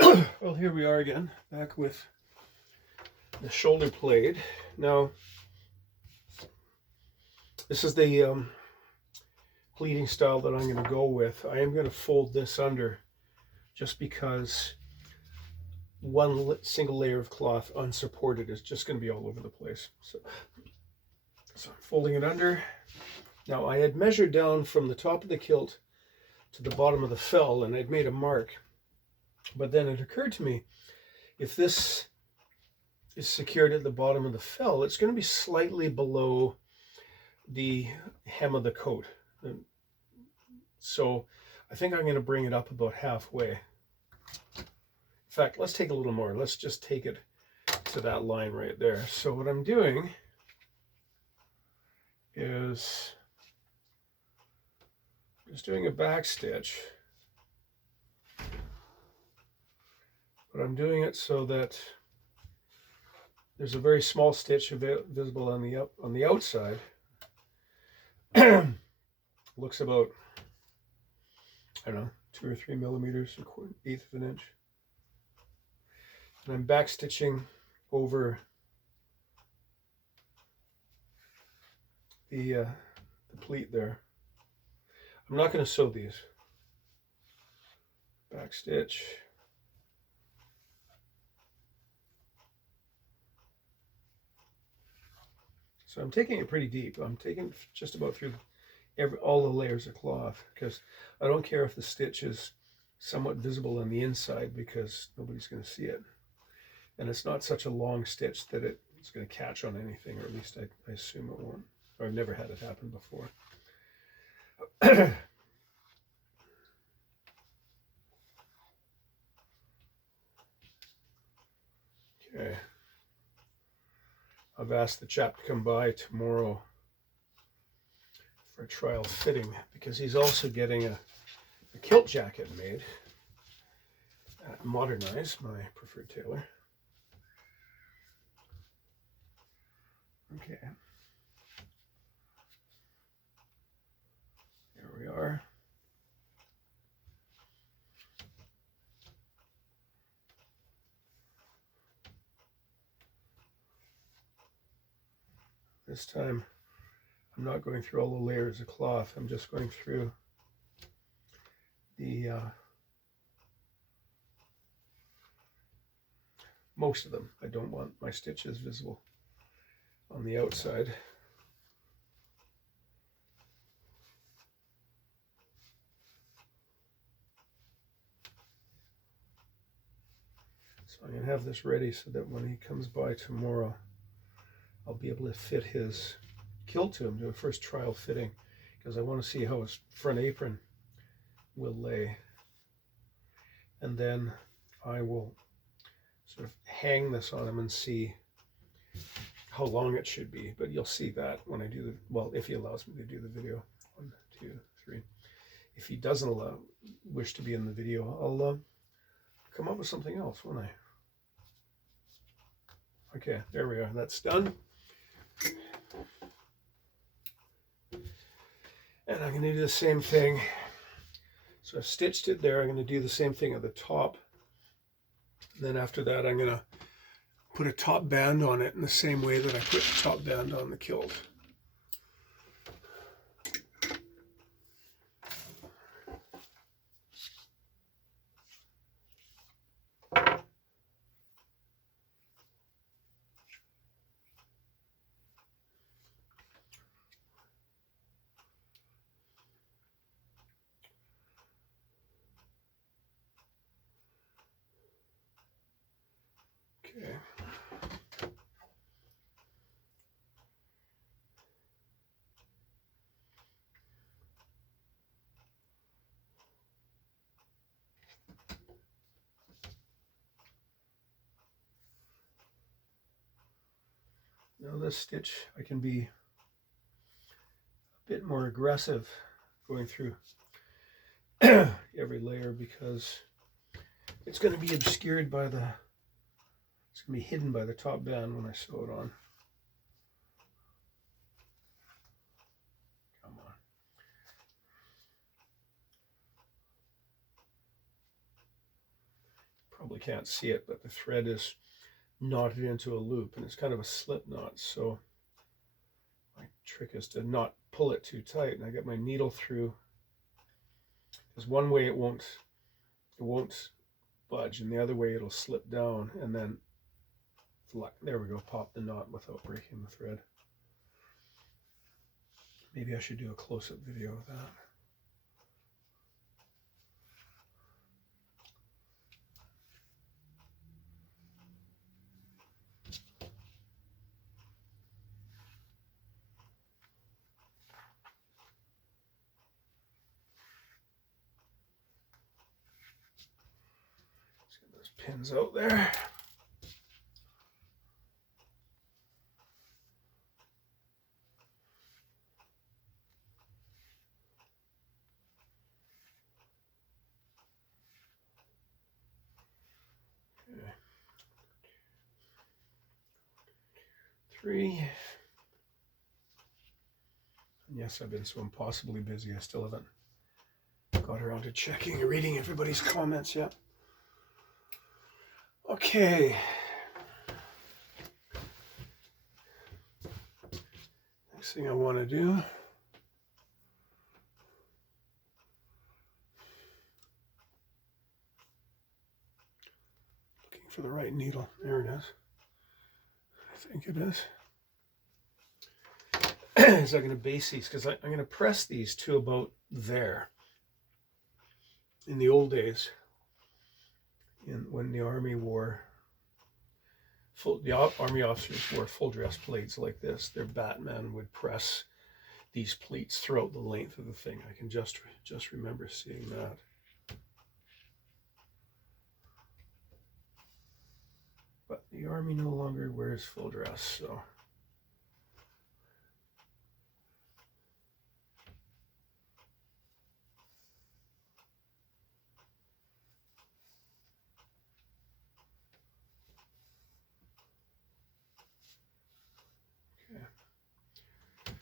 Well, here we are again, back with the shoulder plaid. Now, this is the pleating style that I'm going to go with. I am going to fold this under just because one single layer of cloth unsupported is just going to be all over the place. So I'm folding it under. Now, I had measured down from the top of the kilt to the bottom of the fell, and I'd made a mark. But then it occurred to me, if this is secured at the bottom of the fell, it's going to be slightly below the hem of the coat. So I think I'm going to bring it up about halfway. In fact, let's take a little more. Let's just take it to that line right there. So what I'm doing is just doing a back stitch, but I'm doing it so that there's a very small stitch visible on the outside. Looks about, I don't know, 2 or 3 millimeters, an eighth of an inch. And I'm back stitching over the pleat there. I'm not going to sew these. Back stitch. So I'm taking it pretty deep. I'm taking just about through all the layers of cloth, because I don't care if the stitch is somewhat visible on the inside, because nobody's going to see it. And it's not such a long stitch that it's going to catch on anything, or at least I assume it won't. Or I've never had it happen before. Okay. I've asked the chap to come by tomorrow for a trial fitting, because he's also getting a kilt jacket made at Modernize, my preferred tailor. Okay. There we are. This time, I'm not going through all the layers of cloth. I'm just going through the most of them. I don't want my stitches visible on the outside. So I'm going to have this ready so that when he comes by tomorrow, I'll be able to fit his kilt to him, do a first trial fitting, because I want to see how his front apron will lay. And then I will sort of hang this on him and see how long it should be. But you'll see that when I do well, if he allows me to do the video. 1, 2, 3. If he doesn't wish to be in the video, I'll come up with something else, won't I? Okay, there we are. That's done. And I'm going to do the same thing. So I've stitched it there. I'm going to do the same thing at the top. And then after that, I'm going to put a top band on it in the same way that I put the top band on the kilt. Okay. Now this stitch, I can be a bit more aggressive going through every layer, because it's going to be obscured by it's going to be hidden by the top band when I sew it on. Come on. probably can't see it, but the thread is knotted into a loop, and it's kind of a slip knot. So my trick is to not pull it too tight, and I get my needle through. Because one way it won't budge, and the other way it'll slip down, and then there we go, pop the knot without breaking the thread. Maybe I should do a close-up video of that. Let's get those pins out there. Okay. 3. And yes, I've been so impossibly busy, I still haven't got around to checking and reading everybody's comments yet. Okay. Next thing I want to do, looking for the right needle. There it is. I think it is. Is I'm going to base these, because I'm going to press these to about there. In the old days, when the army wore the army officers wore full dress plaids like this, their batman would press these pleats throughout the length of the thing. I can just remember seeing that. But the army no longer wears full dress, so. Okay. Get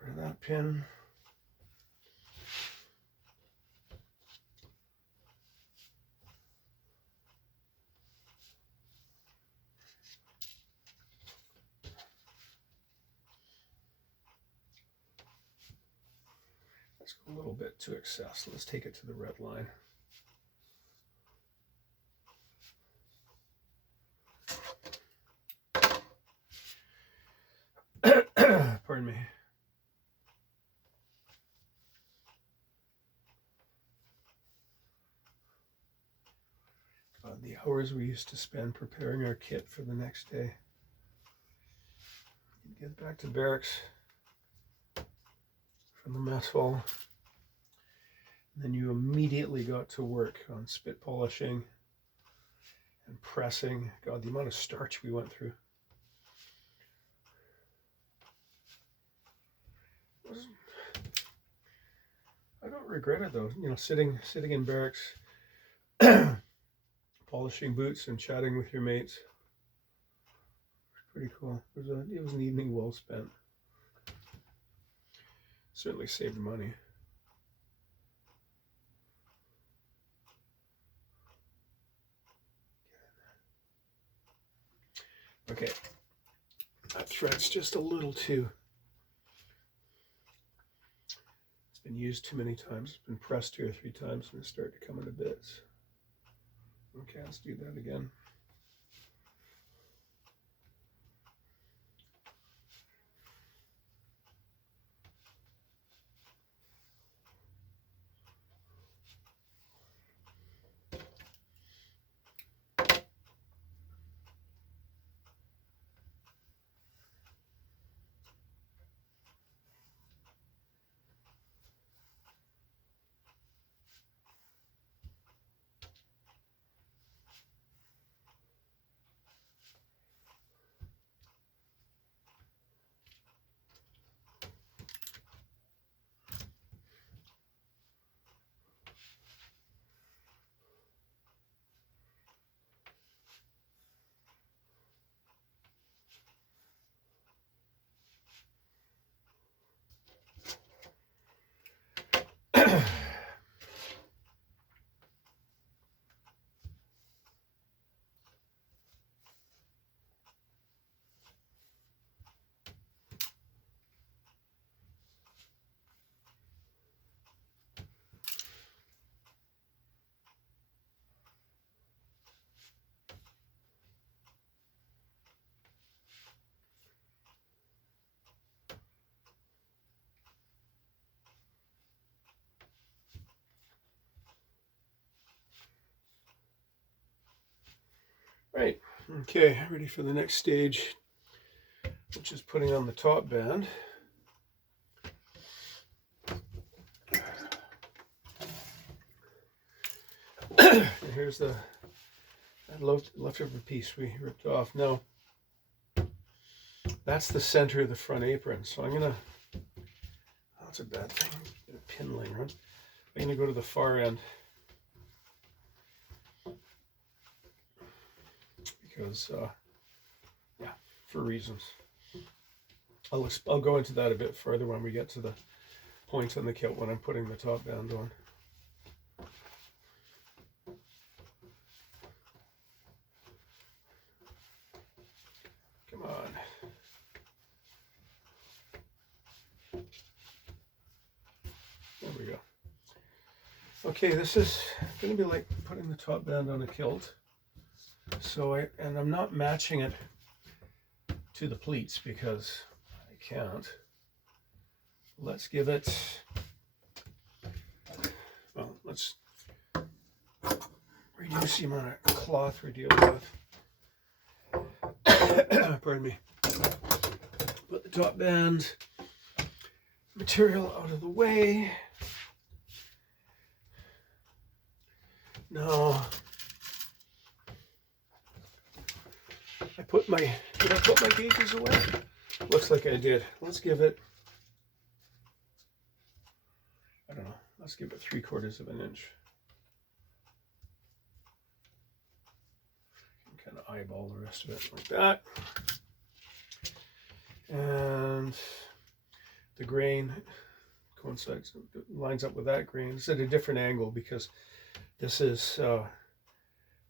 rid of that pin. Let's go a little bit to excess. Let's take it to the red line. Pardon me. God, the hours we used to spend preparing our kit for the next day. You'd get back to barracks from the mess hall, and then you immediately got to work on spit polishing and pressing. God, the amount of starch we went through. I don't regret it though. You know, sitting in barracks, polishing boots and chatting with your mates. Pretty cool. It was an evening well spent. Certainly saved money. Okay, that thread's just a little too. It's been used too many times. It's been pressed 2 or 3 times and it's starting to come into bits. Okay, let's do that again. Right, okay, ready for the next stage, which is putting on the top band. And here's the leftover piece we ripped off. Now, that's the center of the front apron, so I'm gonna, oh, that's a bad thing, get a pin laying around. I'm gonna go to the far end because, yeah, for reasons. I'll go into that a bit further when we get to the points on the kilt when I'm putting the top band on. Come on. There we go. Okay, this is going to be like putting the top band on a kilt. So I'm not matching it to the pleats because I can't. Let's give it, well, let's reduce the amount of cloth we're dealing with. Pardon me. Put the top band material out of the way. Now, did I put my gauges away? Looks like I did. Let's give it, I don't know, let's give it 3/4 of an inch. Kind of eyeball the rest of it like that. And the grain coincides, lines up with that grain. It's at a different angle because this is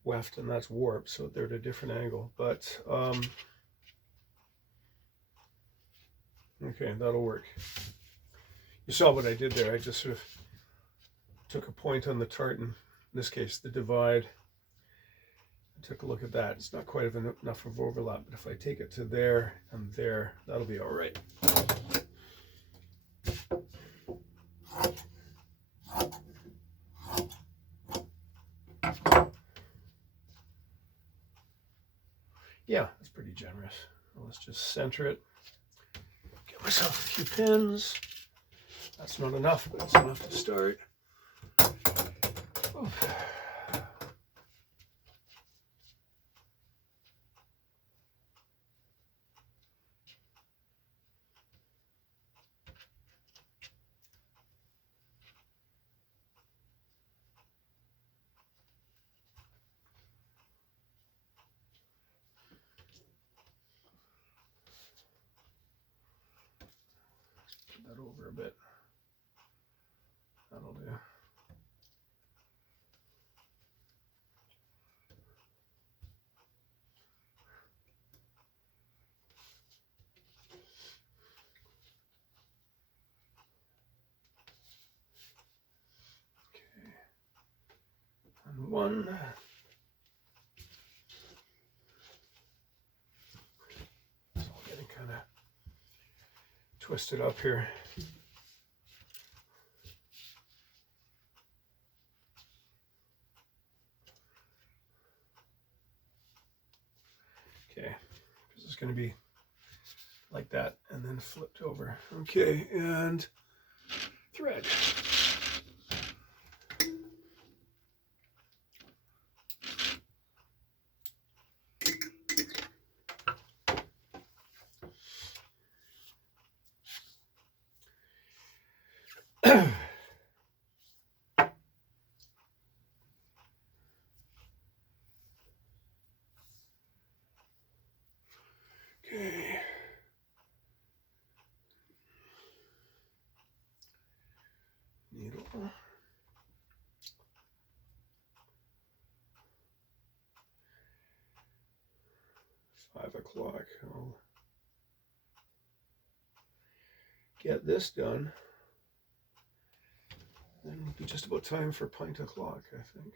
weft and that's warp, so they're at a different angle. But okay, that'll work. You saw what I did there. I just sort of took a point on the tartan, in this case the divide. I took a look at that. It's not quite enough of overlap, but if I take it to there and there, that'll be all right. Yeah, that's pretty generous. Let's just center it. Get myself a few pins. That's not enough, but it's enough to start. Oh. Put that over a bit. That'll do. And one. It's all getting kind of twisted up here. Okay, because it's going to be like that and then flipped over. Okay, and thread. Okay. Needle. 5 o'clock. I'll get this done. Then it'll be just about time for pint o'clock, I think.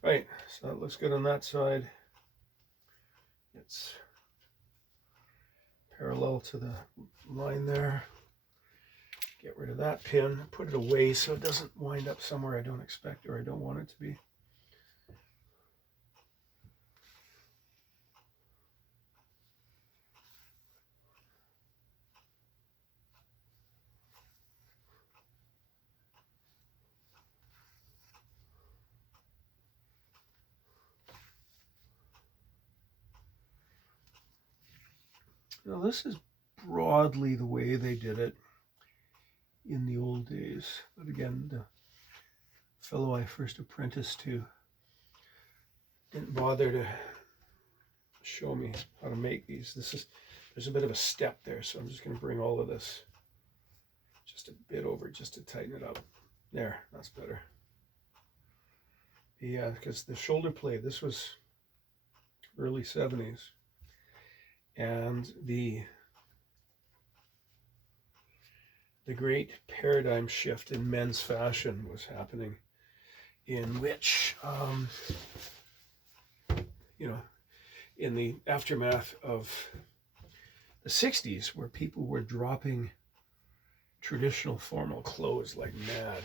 Right, so that looks good on that side. It's parallel to the line there. Get rid of that pin, put it away so it doesn't wind up somewhere I don't expect or I don't want it to be. Now this is broadly the way they did it in the old days. But again, the fellow I first apprenticed to didn't bother to show me how to make these. There's a bit of a step there, so I'm just going to bring all of this just a bit over just to tighten it up. There, that's better. Yeah, because the shoulder blade, this was early 70s. And the great paradigm shift in men's fashion was happening, in which, in the aftermath of the 60s, where people were dropping traditional formal clothes like mad.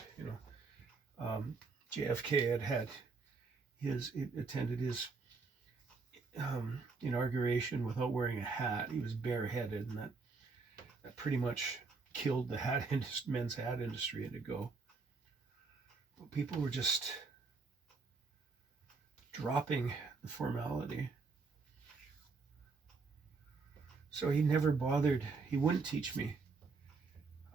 JFK had attended his inauguration without wearing a hat. He was bareheaded, and that pretty much killed the men's hat industry to go. But people were just dropping the formality. So he never bothered. He wouldn't teach me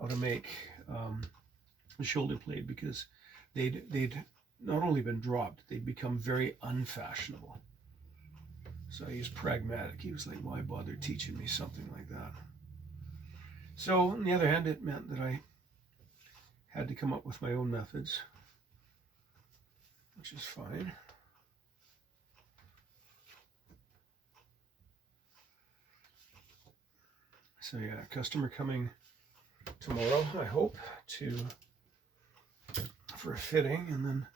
how to make a shoulder blade because they'd not only been dropped, they'd become very unfashionable. So he was pragmatic. He was like, why bother teaching me something like that? So on the other hand, it meant that I had to come up with my own methods, which is fine. So yeah, customer coming tomorrow, I hope, for a fitting, and then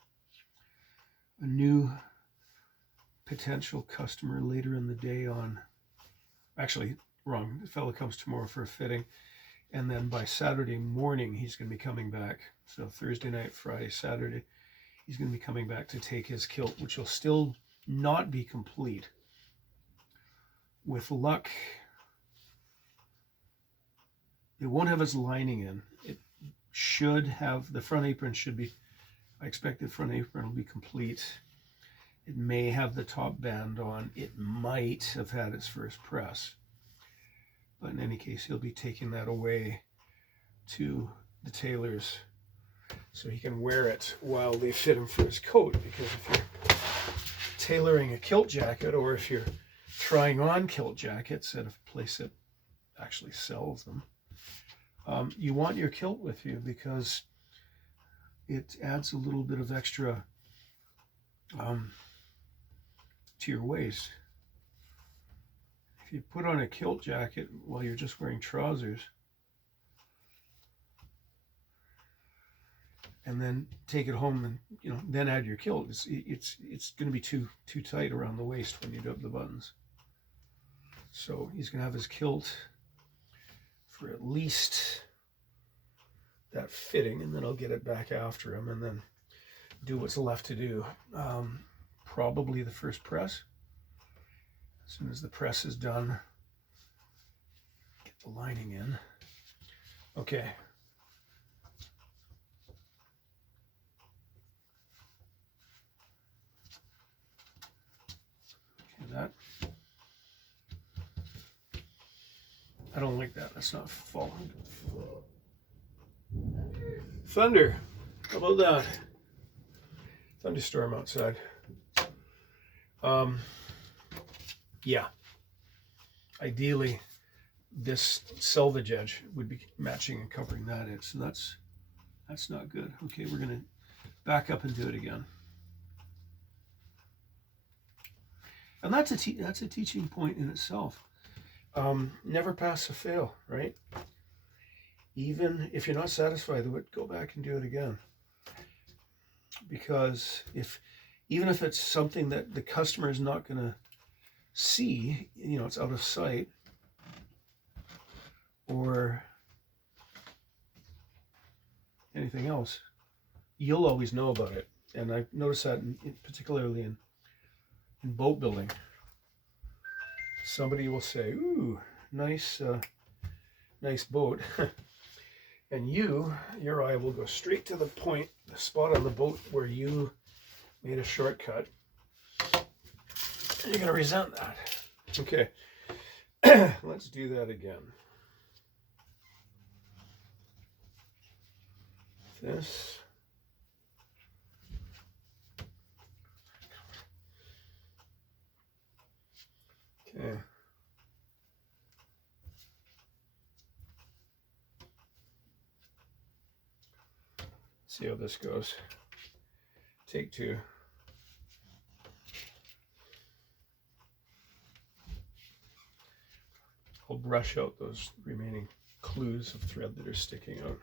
a new potential customer later in the day actually wrong, the fellow comes tomorrow for a fitting, and then by Saturday morning he's going to be coming back. So Thursday night, Friday, Saturday, he's going to be coming back to take his kilt, which will still not be complete. With luck, it won't have its lining in. It should have, the front apron should be, I expect the front apron will be complete. It may have the top band on. It might have had its first press. But in any case, he'll be taking that away to the tailors so he can wear it while they fit him for his coat. Because if you're tailoring a kilt jacket, or if you're trying on kilt jackets at a place that actually sells them, you want your kilt with you because it adds a little bit of extra to your waist. If you put on a kilt jacket while you're just wearing trousers and then take it home and then add your kilt, it's going to be too tight around the waist when you do up the buttons. So he's going to have his kilt for at least that fitting, and then I'll get it back after him and then do what's left to do. Probably the first press. As soon as the press is done, get the lining in. Okay. That. I don't like that. That's not falling. Thunder. How about that? Thunderstorm outside. Yeah. Ideally, this selvage edge would be matching and covering that edge. So that's not good. Okay, we're going to back up and do it again. And that's a teaching point in itself. Never pass or fail, right? Even if you're not satisfied with it, go back and do it again. Because even if it's something that the customer is not going to see, you know, it's out of sight, or anything else, you'll always know about it. And I've noticed that particularly in boat building. Somebody will say, "Ooh, nice, nice boat," and your eye will go straight to the point, the spot on the boat where you made a shortcut. You're gonna resent that. Okay, let's do that again. This. Okay. See how this goes. Take two. I'll brush out those remaining clues of thread that are sticking out.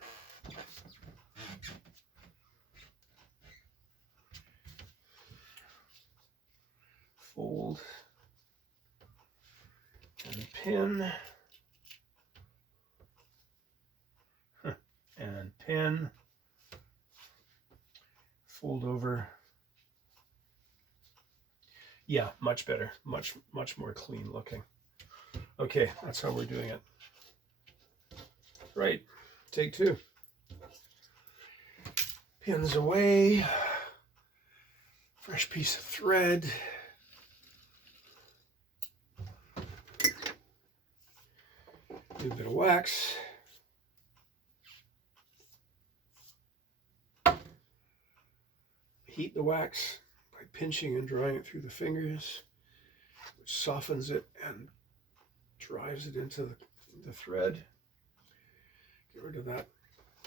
Fold and pin and pin. Fold over. Yeah, much better, much more clean looking. Okay, that's how we're doing it. Right, take two. Pins away. Fresh piece of thread. New bit of wax. Heat the wax by pinching and drawing it through the fingers, which softens it and drives it into the thread. Get rid of that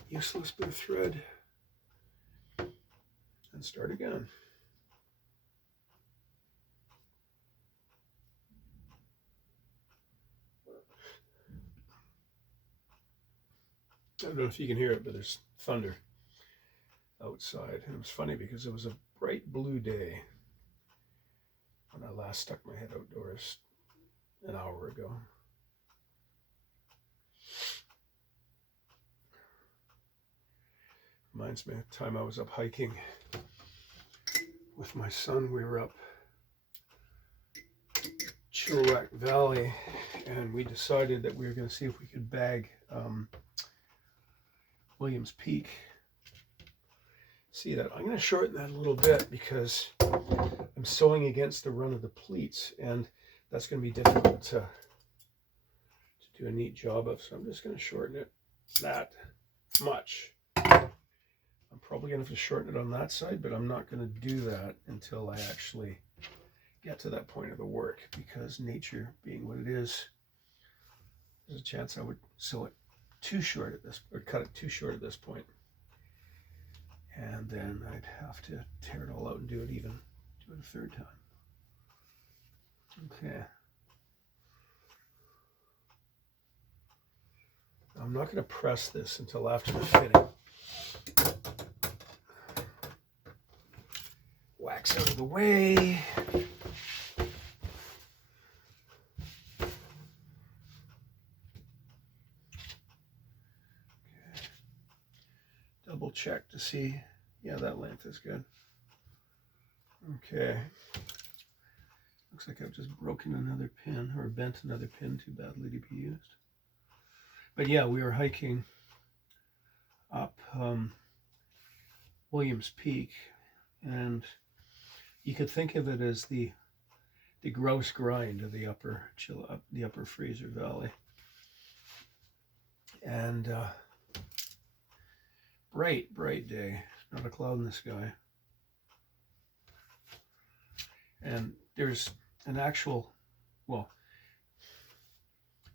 useless bit of thread and start again. I don't know if you can hear it, but there's thunder outside. And it was funny because it was a bright blue day when I last stuck my head outdoors an hour ago. Reminds me of the time I was up hiking with my son. We were up Chilliwack Valley, and we decided that we were going to see if we could bag Williams Peak. See that? I'm going to shorten that a little bit because I'm sewing against the run of the pleats, and that's going to be difficult to do a neat job of. So I'm just going to shorten it that much. I'm probably going to have to shorten it on that side, but I'm not going to do that until I actually get to that point of the work, because nature being what it is, there's a chance I would sew it too short at this, or cut it too short at this point. And then I'd have to tear it all out and do it a third time. Okay. I'm not going to press this until after the fitting. Wax out of the way. Double check to see, yeah, that length is good. Okay. Looks like I've just broken another pin, or bent another pin too badly to be used. But yeah, we were hiking up Williams Peak, and you could think of it as the grouse grind of the upper Fraser Valley. And bright day, not a cloud in the sky. And there's an actual, well,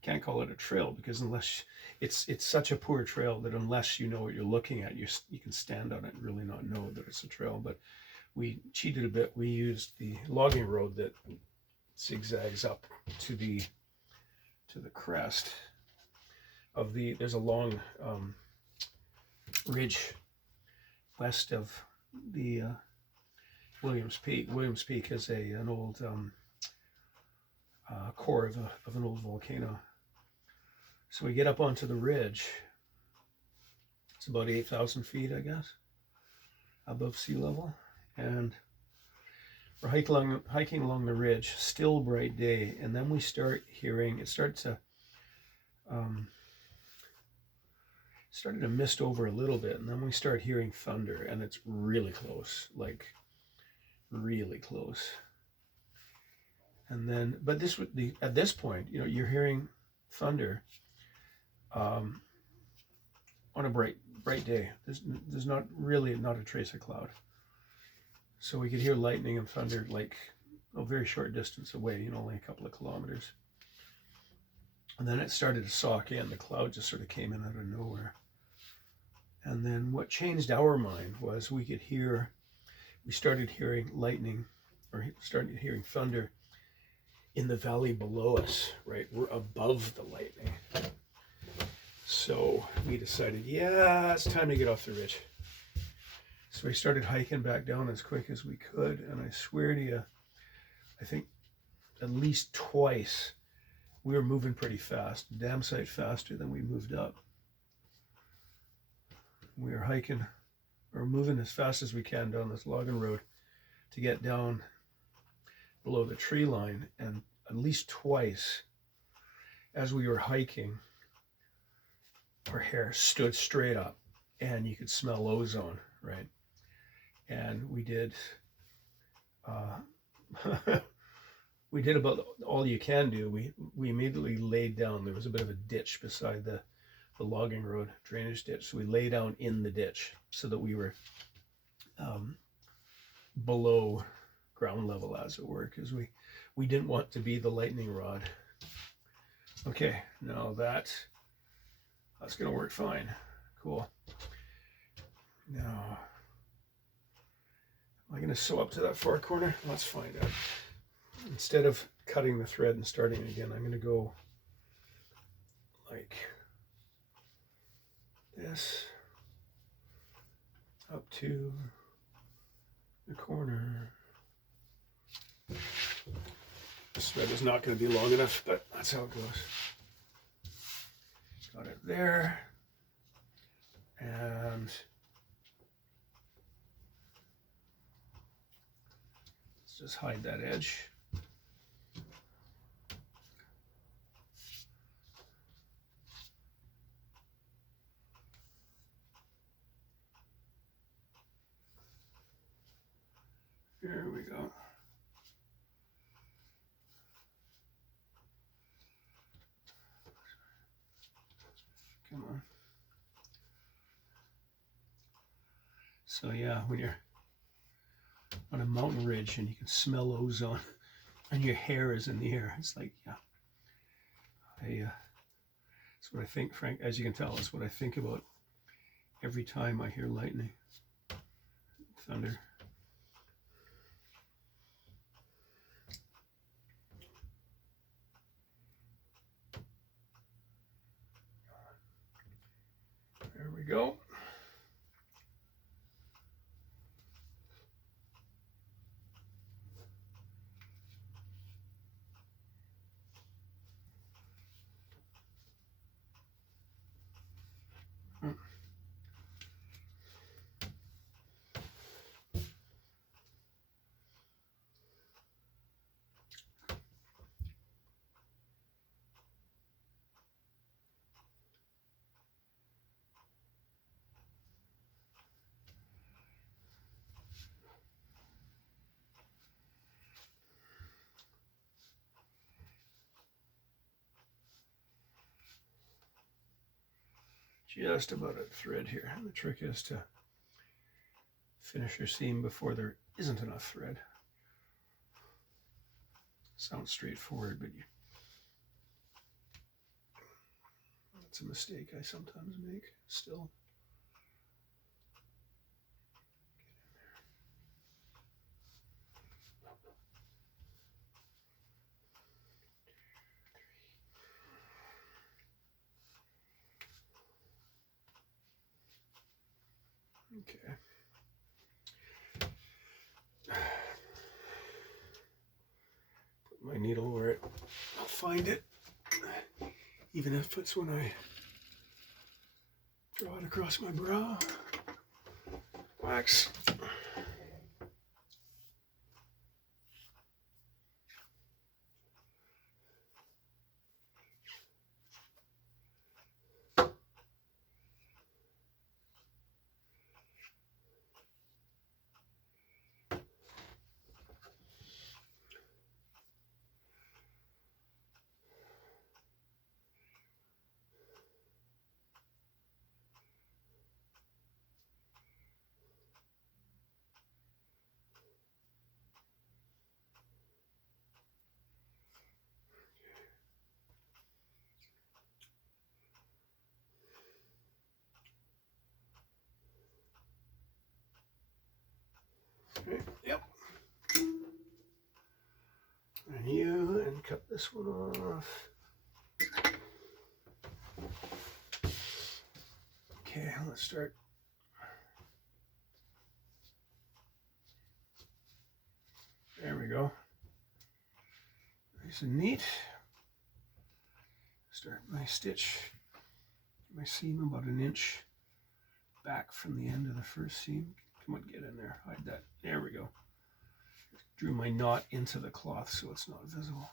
can't call it a trail, because unless it's such a poor trail that unless you know what you're looking at, you can stand on it and really not know that it's a trail. But we cheated a bit. We used the logging road that zigzags up to the crest of there's a long ridge west of the Williams Peak. Williams Peak is an old core of an old volcano. So we get up onto the ridge. It's about 8,000 feet, I guess, above sea level. And we're hiking along the ridge, still bright day. And then we start hearing, it started to mist over a little bit. And then we start hearing thunder, and it's really close, like really close. And then, but this would be, at this point, you know, you're hearing thunder on a bright day. There's not a trace of cloud. So we could hear lightning and thunder like a very short distance away, you know, only a couple of kilometers. And then it started to sock in. The cloud just sort of came in out of nowhere. And then what changed our mind was we started hearing lightning, or started hearing thunder in the valley below us, right? We're above the lightning. So we decided, yeah, it's time to get off the ridge. So we started hiking back down as quick as we could. And I swear to you, I think at least twice we were moving pretty fast, damn sight faster than we moved up. We were hiking, or moving as fast as we can down this logging road to get down below the tree line. And at least twice as we were hiking, our hair stood straight up and you could smell ozone, right? And we did we did about all you can do. We immediately laid down. There was a bit of a ditch beside the logging road, drainage ditch. So we lay down in the ditch so that we were below ground level, as it were, because we didn't want to be the lightning rod. Okay, now that's going to work fine. Cool. Now, am I going to sew up to that far corner? Let's find out. Instead of cutting the thread and starting again, I'm going to go like this up to the corner. This thread is not going to be long enough, but that's how it goes. Got it there. And let's just hide that edge. Here we go. Come on. So yeah, when you're on a mountain ridge and you can smell ozone and your hair is in the air, it's like, yeah. That's what I think, Frank, as you can tell, it's what I think about every time I hear lightning, thunder. There we go. Just about a thread here. And the trick is to finish your seam before there isn't enough thread. Sounds straightforward, but that's a mistake I sometimes make still. Okay. Put my needle where I'll find it, even if it's when I draw it across my brow. Wax. Okay, yep. And cut this one off. Okay, let's start. There we go. Nice and neat. Start my stitch, my seam about an inch back from the end of the first seam. Come on, get in there, hide that. There we go. Drew my knot into the cloth so it's not visible.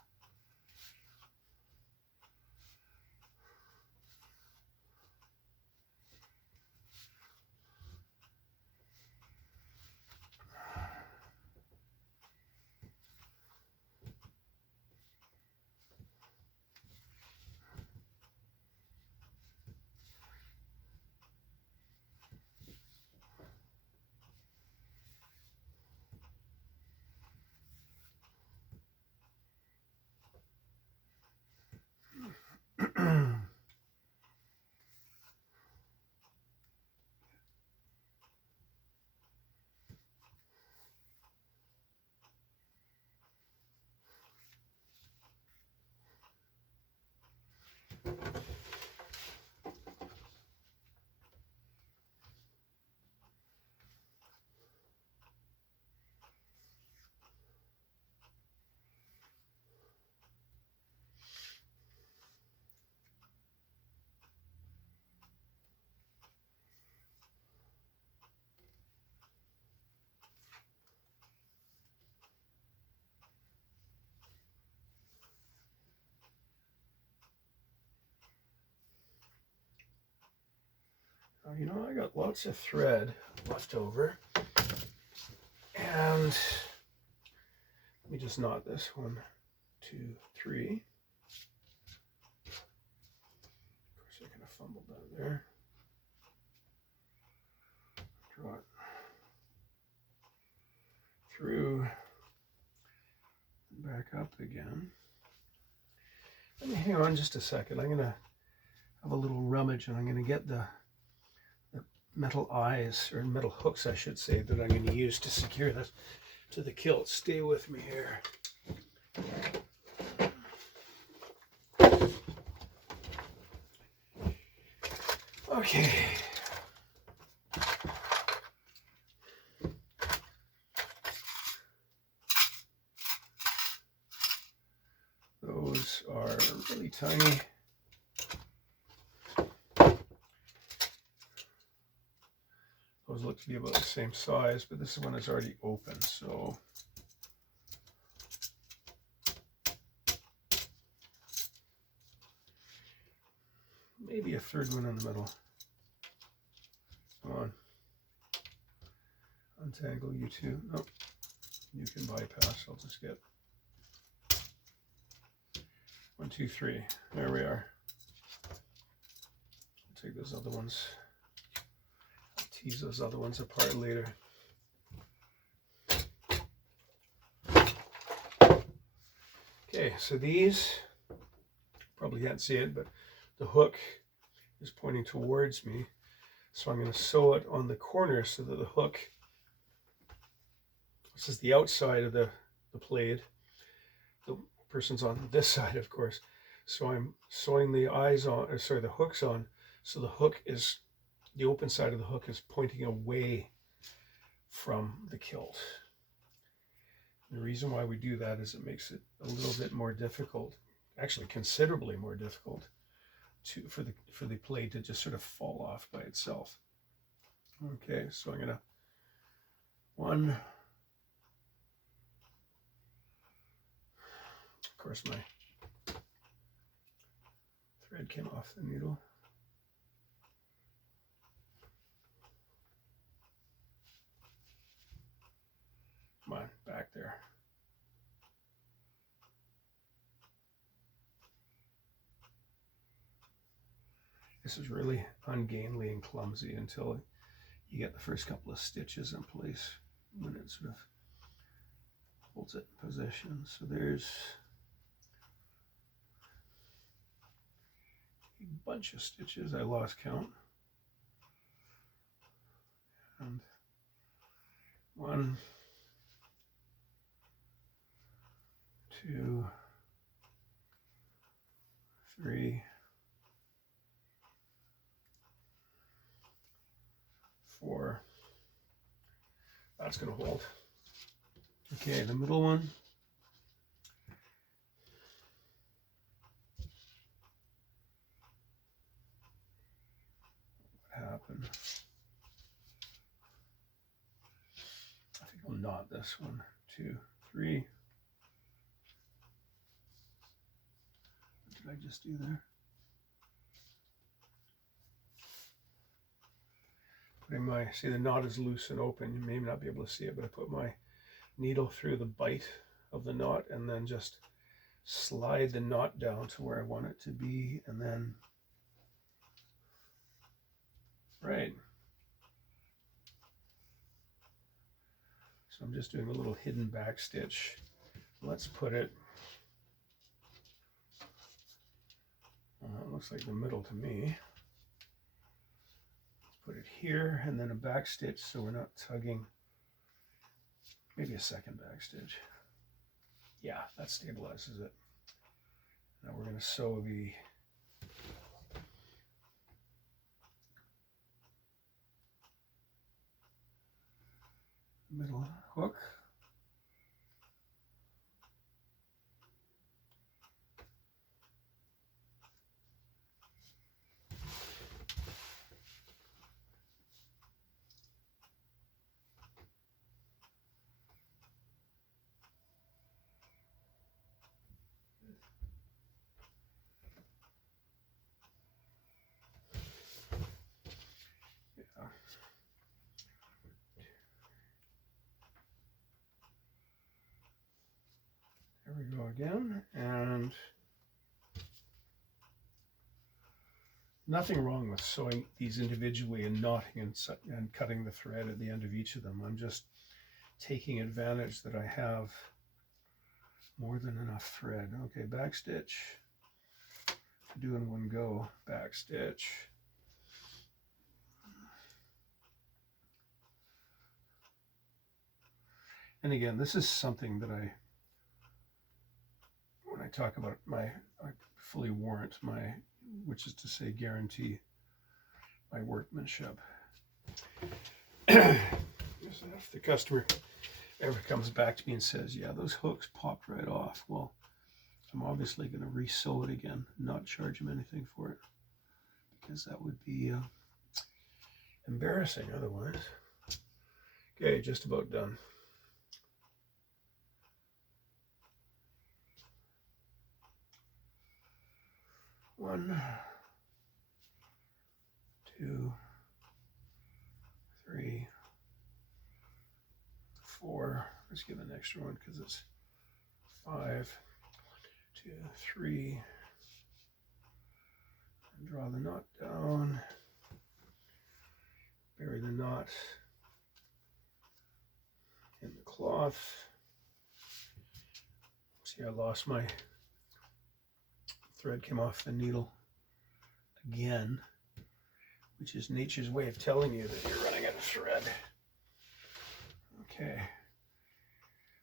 You know, I got lots of thread left over, and let me just knot this 1, 2, 3. Of course, I kind of fumbled down there. Draw it through, back up again. Let me hang on just a second. I'm gonna have a little rummage, and I'm gonna get the metal eyes, or metal hooks I should say, that I'm going to use to secure this to the kilt. Stay with me here. Okay. Those are really tiny. Those look to be about the same size, but this one is already open, so maybe a third one in the middle. Come on. Untangle you two. Nope. You can bypass. I'll just get 1, 2, 3. There we are. I'll take those other ones. I'll tease those other ones apart later. Okay, so these, probably can't see it, but the hook is pointing towards me. So I'm going to sew it on the corner so that the hook, this is the outside of the plaid. The person's on this side, of course. So I'm sewing the eyes on, or sorry, the hooks on, so the hook is, the open side of the hook is pointing away from the kilt. The reason why we do that is it makes it a little bit more difficult, actually considerably more difficult, for the plaid to just sort of fall off by itself. Okay, so I'm gonna one. Of course, my thread came off the needle. Come on, back there. This is really ungainly and clumsy until you get the first couple of stitches in place, when it sort of holds it in position. So there's a bunch of stitches. I lost count. And 1, 2, 3, 4. That's going to hold. Okay, the middle one. What happened? I think I'll knot this one. 2, 3. What did I just do there? Putting my, see, the knot is loose and open. You may not be able to see it, but I put my needle through the bite of the knot and then just slide the knot down to where I want it to be, and then right. So I'm just doing a little hidden back stitch. Let's put it, well, that looks like the middle to me. Put it here and then a back stitch so we're not tugging. Maybe a second back stitch. Yeah, that stabilizes it. Now we're going to sew the middle hook. There we go again, and nothing wrong with sewing these individually and knotting and cutting the thread at the end of each of them. I'm just taking advantage that I have more than enough thread. Okay, back stitch. Do in one go, back stitch. And again, this is something that when I talk about I fully warrant my, which is to say guarantee my workmanship. If the customer ever comes back to me and says, yeah, those hooks popped right off, well, I'm obviously going to re-sew it again, not charge them anything for it, because that would be embarrassing otherwise. Okay, just about done. One, 2, 3, 4. Let's give an extra one because it's 5. 1, 2, 3. And draw the knot down. Bury the knot in the cloth. See, I lost my thread, came off the needle again, which is nature's way of telling you that you're running out of thread. Okay,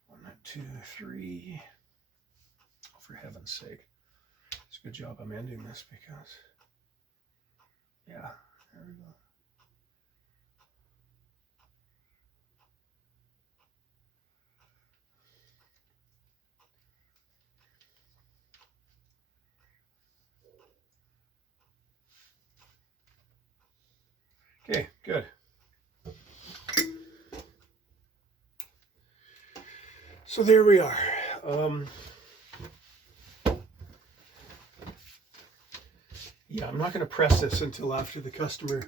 1, 2, 3. Oh, for heaven's sake. It's a good job I'm ending this because, yeah, there we go. Okay, good. So there we are. Yeah, I'm not going to press this until after the customer,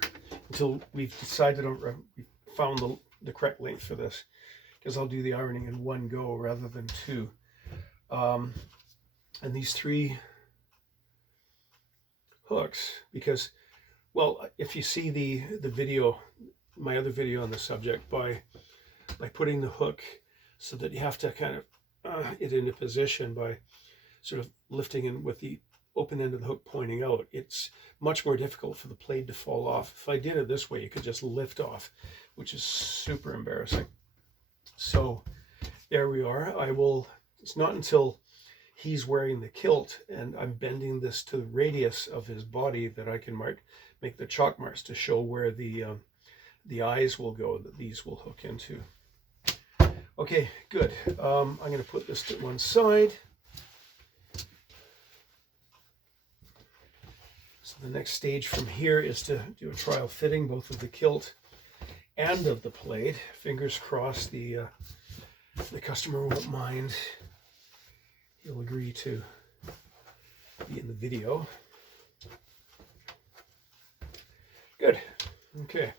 until we've decided on, we found the correct length for this, because I'll do the ironing in one go rather than two. And these 3 hooks, because, well, if you see the video, my other video on the subject, by putting the hook so that you have to kind of it into position by sort of lifting in with the open end of the hook pointing out, it's much more difficult for the plaid to fall off. If I did it this way, you could just lift off, which is super embarrassing. So there we are. It's not until he's wearing the kilt and I'm bending this to the radius of his body that I can make the chalk marks to show where the eyes will go, that these will hook into. Okay, good. I'm going to put this to one side. So the next stage from here is to do a trial fitting, both of the kilt and of the plaid. Fingers crossed the customer won't mind. He'll agree to be in the video. Good. Okay.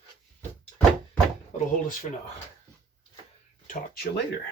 That'll hold us for now. Talk to you later.